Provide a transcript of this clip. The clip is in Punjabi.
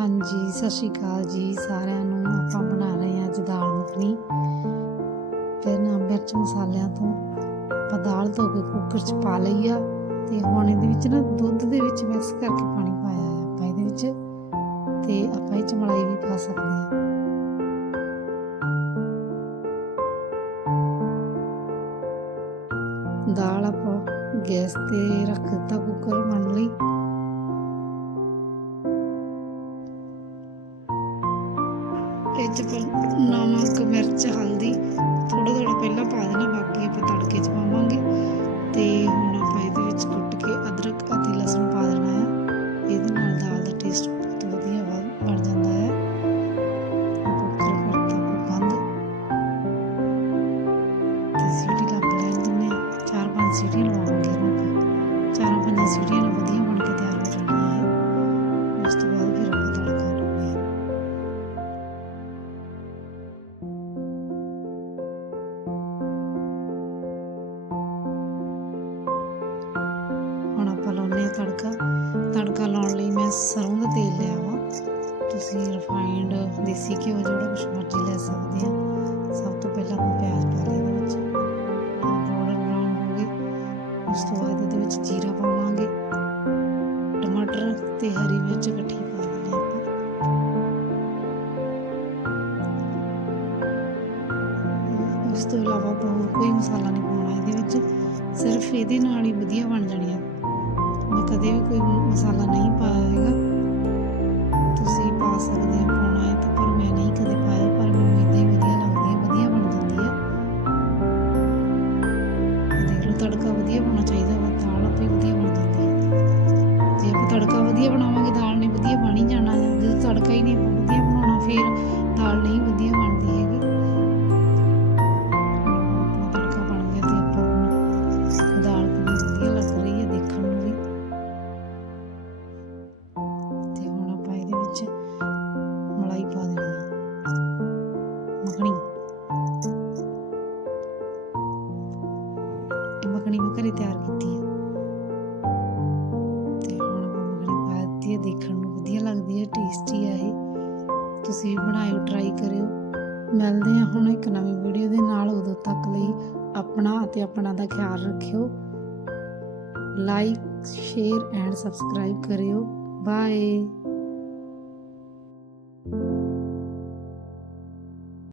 ਹਾਂਜੀ, ਸਤਿ ਸ਼੍ਰੀ ਅਕਾਲ ਜੀ ਸਾਰਿਆਂ ਨੂੰ। ਆਪਾਂ ਬਣਾ ਰਹੇ ਹਾਂ ਅੱਜ ਦਾਲ ਮੱਖਣੀ। ਪਹਿਲਾਂ ਮਿਰਚ ਮਸਾਲਿਆਂ ਤੋਂ ਆਪਾਂ ਦਾਲ ਧੋ ਕੇ ਕੁੱਕਰ 'ਚ ਪਾ ਲਈ ਆ ਤੇ ਹੁਣ ਇਹਦੇ ਵਿੱਚ ਨਾ ਦੁੱਧ ਦੇ ਵਿੱਚ ਮਿਕਸ ਕਰਕੇ ਪਾਣੀ ਪਾਇਆ ਆ ਆਪਾਂ ਇਹਦੇ ਵਿੱਚ ਤੇ ਆਪਾਂ ਇਹ 'ਚ ਮਲਾਈ ਵੀ ਪਾ ਸਕਦੇ ਹਾਂ। ਦਾਲ ਆਪਾਂ ਗੈਸ ਤੇ ਰੱਖ ਦਿੱਤਾ ਕੁੱਕਰ ਬਣ ਲਈ। ਇਹ ਚ ਨਮਕ ਮਿਰਚ, ਹਲਦੀ ਥੋੜਾ ਥੋੜਾ ਪਹਿਲਾਂ ਪਾ ਦੇਣਾ, ਬਾਕੀ ਆਪਾਂ ਤੜਕੇ ਚ ਪਾਵਾਂਗੇ। ਤੇ ਹੁਣ ਆਪਾਂ ਇਹਦੇ ਵਿੱਚ ਕੁੱਟ ਕੇ ਅਦਰਕ ਅਤੇ ਲਸਣ ਪਾ ਦੇਣਾ ਹੈ ਇਹਦੇ ਨਾਲ ਦਾਲ ਦਾ ਟੇਸਟ ਬਹੁਤ ਵਧੀਆ ਬਣ- ਬਣ ਜਾਂਦਾ ਹੈ ਕੁੱਕਰ ਕਰਤਾ ਬੰਦ। ਤੇ ਸੀਟੀ ਲੱਗ ਲੈਣ ਦਿੰਦੇ ਹਾਂ ਚਾਰ ਪੰਜ ਸੀਟੀਆਂ ਲਵਾਵਾਂਗੇ ਤੜਕਾ ਤੜਕਾ ਲਾਉਣ ਲਈ ਮੈਂ ਸਰੋਂ ਦਾ ਤੇਲ ਲਿਆ ਵਾ। ਤੁਸੀਂ ਰਿਫਾਈਂਡ ਦੇਸੀ ਘਿਓ ਜਿਹੜਾ ਕੁਛ ਮਰਜ਼ੀ ਲੈ ਸਕਦੇ ਆ। ਸਭ ਤੋਂ ਪਹਿਲਾਂ ਮੈਂ ਪਿਆਜ਼ ਪਾ ਲਿਆ ਇਹਦੇ ਵਿੱਚ। ਗੋਲਡਨ ਬਰਾਊਨ ਹੋ ਗਏ। ਉਸ ਤੋਂ ਬਾਅਦ ਇਹਦੇ ਵਿੱਚ ਜੀਰਾ ਪਾਵਾਂਗੇ। ਟਮਾਟਰ ਤੇ ਹਰੀ ਮਿਰਚ ਇਕੱਠੀ ਪਾ ਦਿੰਦੇ ਆਪਾਂ। ਉਸ ਤੋਂ ਇਲਾਵਾ ਹੋਰ ਕੋਈ ਮਸਾਲਾ ਨਹੀਂ ਪਾਉਣਾ ਇਹਦੇ ਵਿੱਚ। ਸਿਰਫ ਇਹਦੇ ਨਾਲ ਹੀ ਵਧੀਆ ਬਣ ਜਾਣੀ ਆ ਮੈਂ ਕਦੇ ਵੀ ਕੋਈ ਮਸਾਲਾ ਨਹੀਂ ਮੱਖਣੀ ਮੈਂ ਘਰੇ ਤਿਆਰ ਕੀਤੀ ਹੈ ਤੇ ਹੁਣ ਆਪਾਂ ਮੱਖਣੀ ਪਾ ਹੈ ਦੇਖਣ ਨੂੰ ਵਧੀਆ ਲੱਗਦੀ ਹੈ ਟੇਸਟੀ ਹੈ ਇਹ। ਤੁਸੀਂ ਵੀ ਬਣਾਇਓ ਟਰਾਈ ਕਰਿਓ। ਮਿਲਦੇ ਹਾਂ ਹੁਣ ਇੱਕ ਨਵੀਂ ਵੀਡੀਓ ਦੇ ਨਾਲ, ਉਦੋਂ ਤੱਕ ਲਈ ਆਪਣਾ ਅਤੇ ਆਪਣਾ ਦਾ ਖਿਆਲ ਰੱਖਿਓ। ਲਾਈਕ ਸ਼ੇਅਰ ਐਂਡ ਸਬਸਕ੍ਰਾਈਬ ਕਰਿਓ। ਬਾਏ